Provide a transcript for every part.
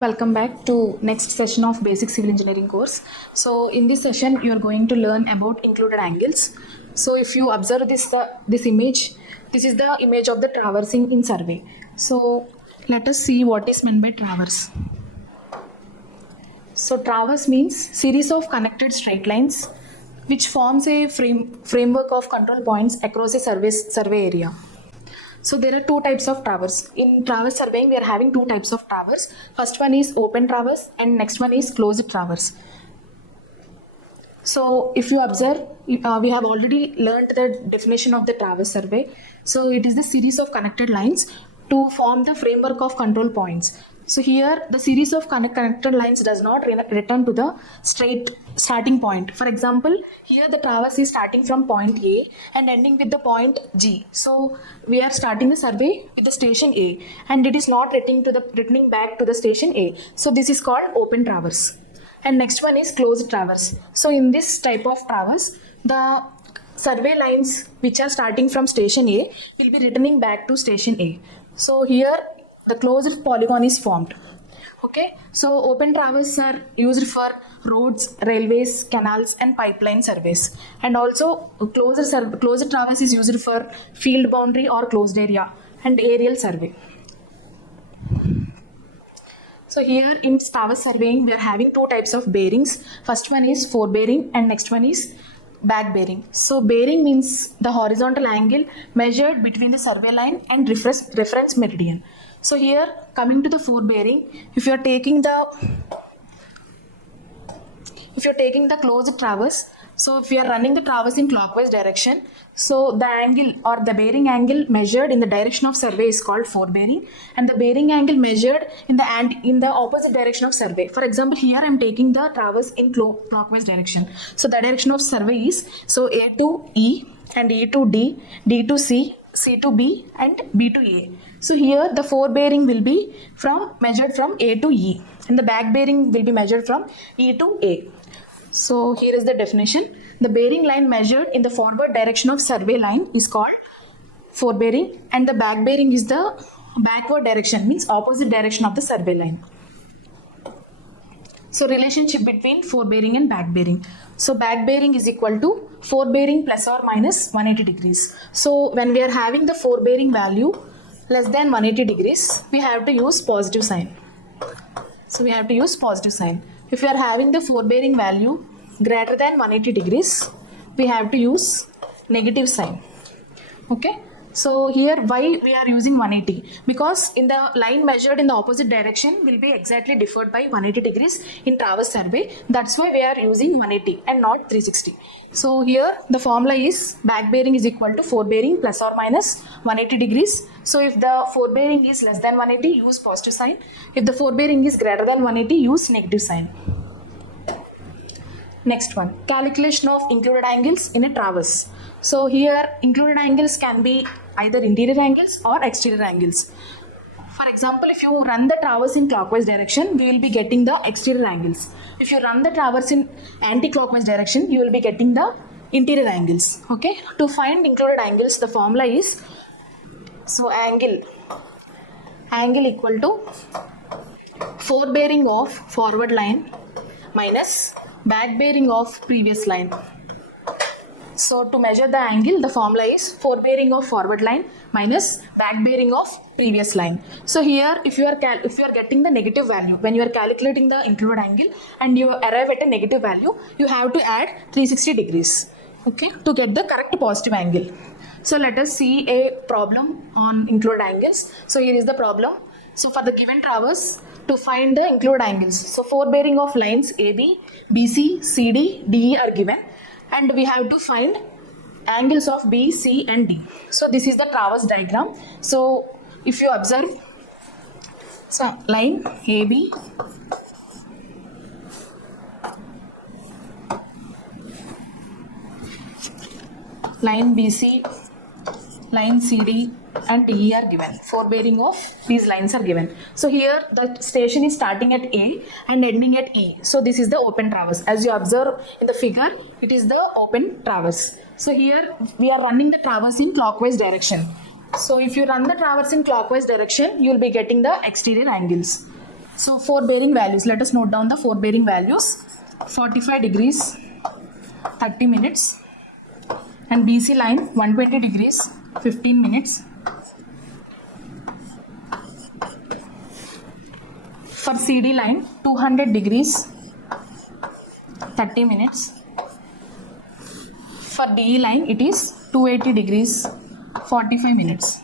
Welcome back to next session of basic civil engineering course. So in this session you are going to learn about included angles. So if you observe this image, this is the image of the traversing in survey. So let us see what is meant by traverse. So traverse means series of connected straight lines which forms a framework of control points across a survey area. So there are two types of traverse. In traverse surveying, we are having two types of traverse. First one is open traverse and next one is closed traverse. So if you observe, we have already learned the definition of the traverse survey. So it is the series of connected lines to form the framework of control points. So here the series of connected lines does not return to the straight starting point. For example, here the traverse is starting from point A and ending with the point G. So we are starting the survey with the station A and it is not returning back to the station A. So this is called open traverse. And next one is closed traverse. So in this type of traverse, the survey lines which are starting from station A will be returning back to station A. So here the closed polygon is formed. Okay, so open traverse are used for roads, railways, canals and pipeline surveys, and also closed traverse is used for field boundary or closed area and aerial survey. So here in traverse surveying we are having two types of bearings. First one is forebearing and next one is back bearing. So bearing means the horizontal angle measured between the survey line and reference meridian. So here coming to the forebearing, if you are taking the closed traverse, so if you are running the traverse in clockwise direction, so the angle or the bearing angle measured in the direction of survey is called forebearing, and the bearing angle measured in the opposite direction of survey. For example, here I am taking the traverse in clockwise direction. So the direction of survey is so A to E and E to D, D to C, C to B and B to A. So here the forebearing will be measured from A to E and the back bearing will be measured from E to A. So here is the definition. The bearing line measured in the forward direction of survey line is called forebearing and the back bearing is the backward direction, means opposite direction of the survey line. So relationship between forebearing and back bearing. So back bearing is equal to forebearing plus or minus 180 degrees. So when we are having the forebearing value less than 180 degrees, we have to use positive sign. So we have to use positive sign. If we are having the forebearing value greater than 180 degrees, we have to use negative sign. Okay. So here why we are using 180? Because in the line measured in the opposite direction will be exactly differed by 180 degrees in traverse survey. That's why we are using 180 and not 360. So here the formula is back bearing is equal to forebearing plus or minus 180 degrees. So if the forebearing is less than 180, use positive sign. If the forebearing is greater than 180, use negative sign. Next one, calculation of included angles in a traverse. So here included angles can be either interior angles or exterior angles. For example, if you run the traverse in clockwise direction, we will be getting the exterior angles. If you run the traverse in anti-clockwise direction, you will be getting the interior angles. Okay, to find included angles, the formula is so angle equal to forebearing of forward line minus back bearing of previous line. So to measure the angle, the formula is forebearing of forward line minus back bearing of previous line. So here if you are getting the negative value, when you are calculating the included angle and you arrive at a negative value, you have to add 360 degrees, okay, to get the correct positive angle. So let us see a problem on included angles. So here is the problem. So for the given traverse, to find the included angles, so forebearing of lines AB, BC, CD, DE are given and we have to find angles of B, C and D. So this is the traverse diagram. So if you observe, so line AB, line BC, line CD and DE are given. Forebearing of these lines are given. So here the station is starting at A and ending at E. So this is the open traverse. As you observe in the figure, it is the open traverse. So here we are running the traverse in clockwise direction. So if you run the traverse in clockwise direction, you will be getting the exterior angles. So 4 bearing values, let us note down the 4 bearing values. 45 degrees 30 minutes, and BC line 120 degrees 15 minutes. For CD line 200 degrees 30 minutes. For DE line it is 280 degrees 45 minutes.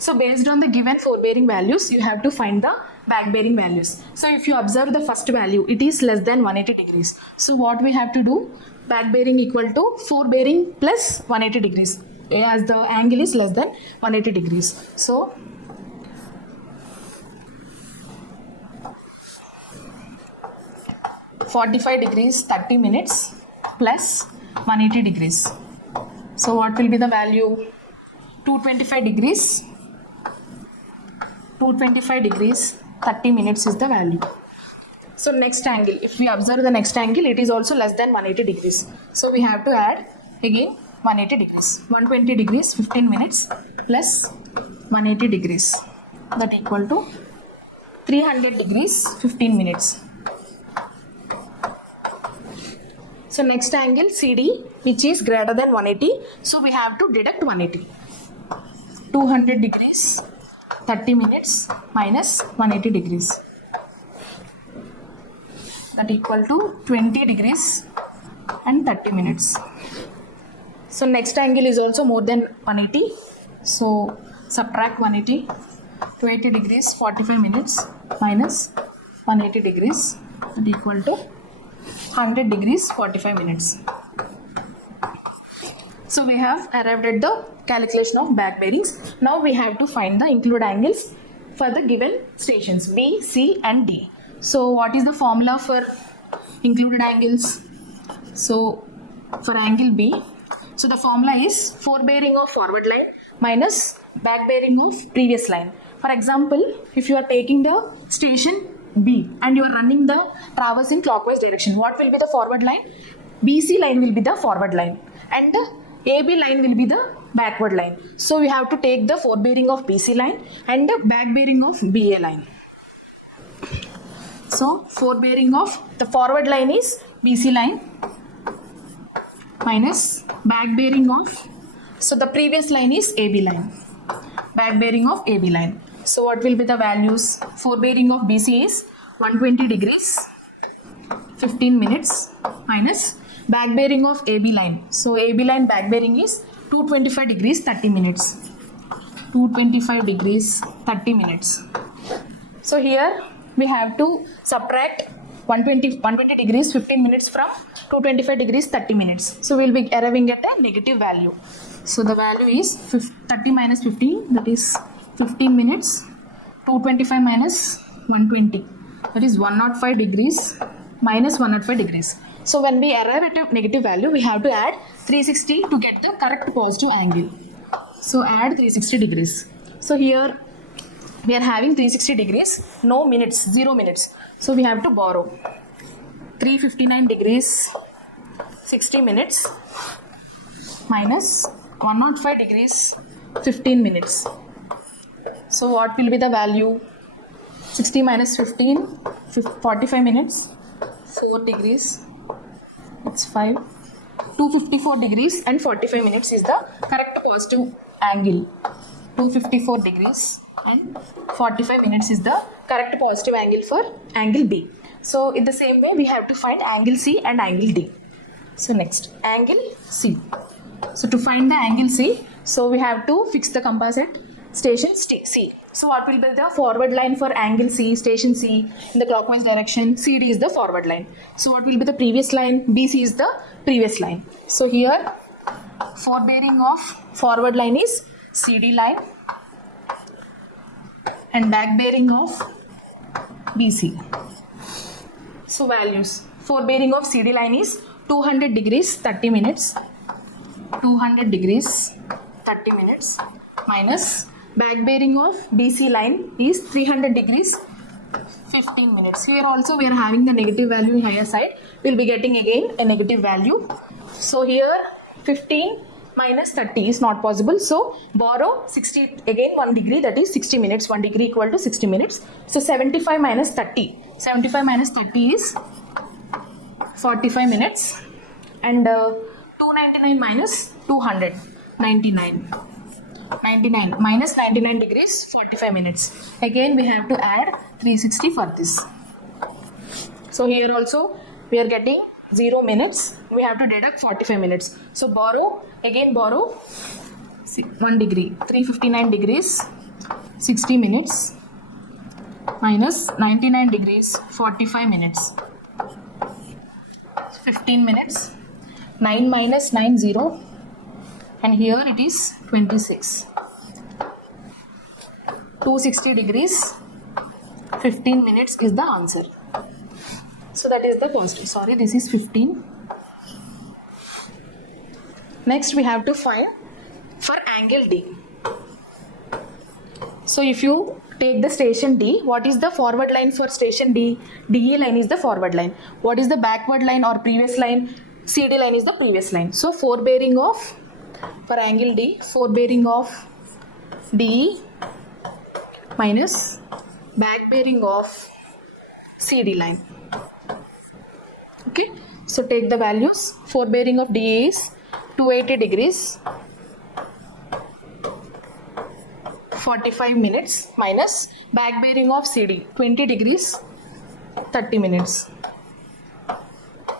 So based on the given 4 bearing values, you have to find the back bearing values. So if you observe the first value, it is less than 180 degrees. So what we have to do? Back bearing equal to 4 bearing plus 180 degrees, as the angle is less than 180 degrees. So 45 degrees 30 minutes plus 180 degrees. So what will be the value? 225 degrees 30 minutes is the value. So next angle, if we observe the next angle, it is also less than 180 degrees. So we have to add again 180 degrees. 120 degrees 15 minutes plus 180 degrees, that equal to 300 degrees 15 minutes. So next angle CD, which is greater than 180, so we have to deduct 180. 200 degrees 30 minutes minus 180 degrees, that equal to 20 degrees and 30 minutes. So next angle is also more than 180, so subtract 180. 280 degrees 45 minutes minus 180 degrees, that equal to 100 degrees 45 minutes. So we have arrived at the calculation of back bearings. Now we have to find the included angles for the given stations B, C and D. So what is the formula for included angles? So for angle B, so the formula is 4 bearing of forward line minus back bearing of previous line. For example, if you are taking the station B and you are running the traverse in clockwise direction, what will be the forward line? BC line will be the forward line and the AB line will be the backward line. So we have to take the 4 bearing of BC line and the back bearing of BA line. So 4 bearing of the forward line is BC line minus back bearing of, so the previous line is AB line, back bearing of AB line. So what will be the values? 4 bearing of BC is 120 degrees 15 minutes minus back bearing of AB line. So AB line back bearing is 225 degrees 30 minutes. 225 degrees 30 minutes. So here we have to subtract 120 degrees 15 minutes from 225 degrees 30 minutes. So we will be arriving at a negative value. So the value is 30 minus 15, that is 15 minutes. 225 minus 120, that is 105 degrees minus 105 degrees. So when we arrive at a negative value, we have to add 360 to get the correct positive angle. So add 360 degrees. So here we are having 360 degrees, no minutes, 0 minutes. So we have to borrow 359 degrees 60 minutes minus 105 degrees 15 minutes. So what will be the value? 60 minus 15, 45 minutes, 4 degrees, it's 5. 254 degrees and 45 minutes is the correct positive angle. 254 degrees and 45 minutes is the correct positive angle for angle B. So in the same way we have to find angle C and angle D. So next, angle C. So to find the angle C, so we have to fix the compass at station C. So what will be the forward line for angle C, station C in the clockwise direction? CD is the forward line. So what will be the previous line? BC is the previous line. So here 4 bearing of forward line is CD line and back bearing of BC. So values, 4 bearing of CD line is 200 degrees 30 minutes, 200 degrees 30 minutes minus back bearing of BC line is 300 degrees 15 minutes. Here also we are having the negative value in higher side. We will be getting again a negative value. So here 15 minus 30 is not possible. So borrow 60, again 1 degree, that is 60 minutes. 1 degree equal to 60 minutes. So 75 minus 30. 75 minus 30 is 45 minutes. And 299 minus 200. 99. 99 minus 99 degrees, 45 minutes. Again we have to add 360 for this. So here also we are getting 0 minutes. We have to deduct 45 minutes. So borrow 1 degree, 359 degrees, 60 minutes minus 99 degrees, 45 minutes. 15 minutes. 9 minus 9, 0. And here it is 26. 260 degrees, 15 minutes is the answer. So that is the positive. Sorry, this is 15. Next we have to find for angle D. So if you take the station D, what is the forward line for station D? DE line is the forward line. What is the backward line or previous line? CD line is the previous line. So forebearing of, for angle D, forebearing of DE minus backbearing of CD line. Okay, so take the values. Forebearing of DE is 280 degrees, 45 minutes minus backbearing of CD 20 degrees, 30 minutes.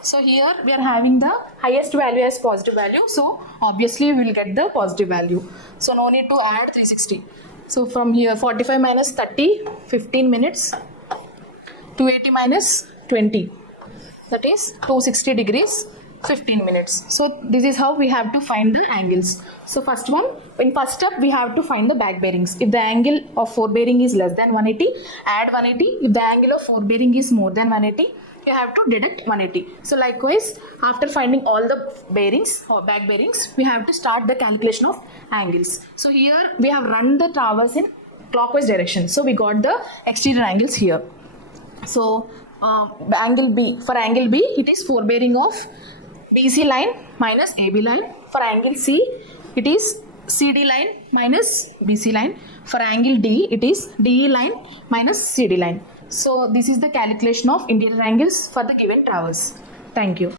So here we are having the highest value as positive value. So obviously we will get the positive value. So no need to add 360. So from here 45 minus 30, 15 minutes. 280 minus 20. That is 260 degrees, 15 minutes. So this is how we have to find the angles. So first one, in first step we have to find the back bearings. If the angle of forebearing is less than 180, add 180. If the angle of forebearing is more than 180, you have to deduct 180. So likewise, after finding all the bearings or back bearings, we have to start the calculation of angles. So here we have run the traverse in clockwise direction. So we got the exterior angles here. So angle B, for angle B, it is forebearing of BC line minus AB line. For angle C, it is CD line minus BC line. For angle D, it is DE line minus CD line. So this is the calculation of interior angles for the given traverse. Thank you.